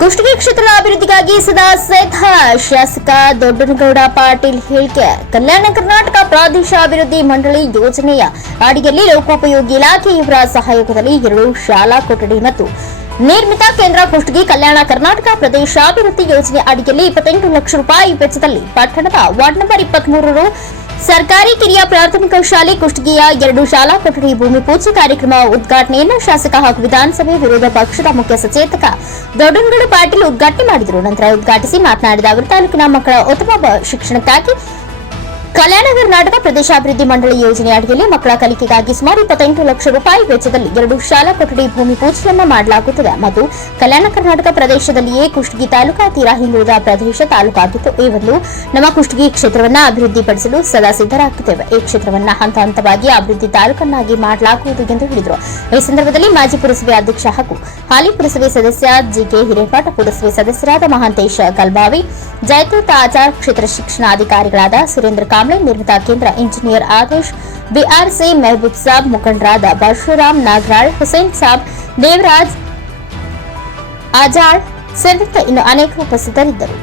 ಕುಷ್ಟಗಿ ಕ್ಷೇತ್ರದ ಅಭಿವೃದ್ಧಿಗಾಗಿ ಸದಾ ಸಿದ್ಧ ಶಾಸಕ ದೊಡ್ಡನಗೌಡ ಪಾಟೀಲ್ ಹೇಳಿಕೆ, ಕಲ್ಯಾಣ ಕರ್ನಾಟಕ ಪ್ರಾದೇಶ ಅಭಿವೃದ್ಧಿ ಮಂಡಳಿ ಯೋಜನೆಯ ಅಡಿಯಲ್ಲಿ ಲೋಕೋಪಯೋಗಿ ಇಲಾಖೆ ಇವರ ಸಹಯೋಗದಲ್ಲಿ ಎರಡು ಶಾಲಾ ಕೊಠಡಿ ಮತ್ತು ನಿರ್ಮಿತ ಕೇಂದ್ರ ಕುಷ್ಟಗಿ ಕಲ್ಯಾಣ ಕರ್ನಾಟಕ ಪ್ರದೇಶಾಭಿವೃದ್ಧಿ ಯೋಜನೆ ಅಡಿಯಲ್ಲಿ ಇಪ್ಪತ್ತೆಂಟು ಲಕ್ಷ ರೂಪಾಯಿ ವೆಚ್ಚದಲ್ಲಿ ಪಟ್ಟಣದ ವಾರ್ಡ್ ನಂಬರ್ ಇಪ್ಪತ್ಮೂರರು ಸರ್ಕಾರಿ ಕಿರಿಯ ಪ್ರಾಥಮಿಕ ಶಾಲೆ ಕುಷ್ಟಗಿಯ ಎರಡು ಶಾಲಾ ಕೊಠಡಿ ಭೂಮಿ ಪೂಜೆ ಕಾರ್ಯಕ್ರಮ ಉದ್ಘಾಟನೆಯನ್ನು ಶಾಸಕ ಹಾಗೂ ವಿಧಾನಸಭೆ ವಿರೋಧ ಪಕ್ಷದ ಮುಖ್ಯ ಸಚೇತಕ ದೊಡ್ಡನಗೌಡ ಪಾಟೀಲ್ ಉದ್ಘಾಟನೆ ಮಾಡಿದರು. ನಂತರ ಉದ್ಘಾಟಿಸಿ ಮಾತನಾಡಿದ ಅವರು, ತಾಲೂಕಿನ ಮಕ್ಕಳ ಉತ್ತಮ ಶಿಕ್ಷಣಕ್ಕಾಗಿ ಕಲ್ಯಾಣ ಕರ್ನಾಟಕ ಪ್ರದೇಶಾಭಿವೃದ್ಧಿ ಮಂಡಳಿ ಯೋಜನೆ ಅಡಿಯಲ್ಲಿ ಮಕ್ಕಳ ಕಲಿಕೆಗಾಗಿ ಸುಮಾರು ಇಪ್ಪತ್ತೆಂಟು ಲಕ್ಷ ರೂಪಾಯಿ ವೆಚ್ಚದಲ್ಲಿ ಎರಡು ಶಾಲಾ ಕೊಠಡಿ ಭೂಮಿ ಪೂಜೆಯನ್ನು ಮಾಡಲಾಗುತ್ತದೆ. ಮತ್ತು ಕಲ್ಯಾಣ ಕರ್ನಾಟಕ ಪ್ರದೇಶದಲ್ಲಿಯೇ ಕುಷ್ಟಗಿ ತಾಲೂಕಾ ತೀರಾ ಹಿಂದುಳಿದ ಪ್ರದೇಶ ತಾಲೂಕಾಗಿದ್ದು ಈ ಒಂದು ನಮ್ಮ ಕುಷ್ಟಗಿ ಕ್ಷೇತ್ರವನ್ನ ಅಭಿವೃದ್ಧಿಪಡಿಸಲು ಸದಾ ಸಿದ್ಧರಾಗುತ್ತೇವೆ ಈ ಕ್ಷೇತ್ರವನ್ನ ಹಂತ ಹಂತವಾಗಿ ಅಭಿವೃದ್ಧಿ ತಾಲೂಕನ್ನಾಗಿ ಮಾಡಲಾಗುವುದು ಎಂದು ಹೇಳಿದರು. ಈ ಸಂದರ್ಭದಲ್ಲಿ ಮಾಜಿ ಪುರಸಭೆ ಅಧ್ಯಕ್ಷ ಹಾಗೂ ಹಾಲಿ ಪುರಸಭೆ ಸದಸ್ಯ ಜಿಕೆ ಹಿರೇಪಾಠ ಪುರಸಭೆ ಸದಸ್ಯರಾದ ಮಹಾಂತೇಶ ಕಲ್ಬಾವಿ ಜಯತೀರ್ಥ ಆಚಾರ್ ಕ್ಷೇತ್ರ ಶಿಕ್ಷಣಾಧಿಕಾರಿಗಳಾದ ಸುರೇಂದ್ರ ಕಾಂಬ್ಳೆ ನಿರ್ಮಿತ ಕೇಂದ್ರ ಇಂಜಿನಿಯರ್ ಆದೇಶ್ ಬಿಆರ್ಸಿ ಮೆಹಬೂಬ್ ಸಾಬ್ ಮುಖಂಡರಾದ ಪರಶುರಾಮ್ ನಾಗರಾಳ್, ಹುಸೇನ್ ಸಾಬ್, ದೇವರಾಜ್ ಆಜಾಳ್ ಸೇರಿದಂತೆ ಇನ್ನು ಅನೇಕರು ಉಪಸ್ಥಿತರಿದ್ದರು.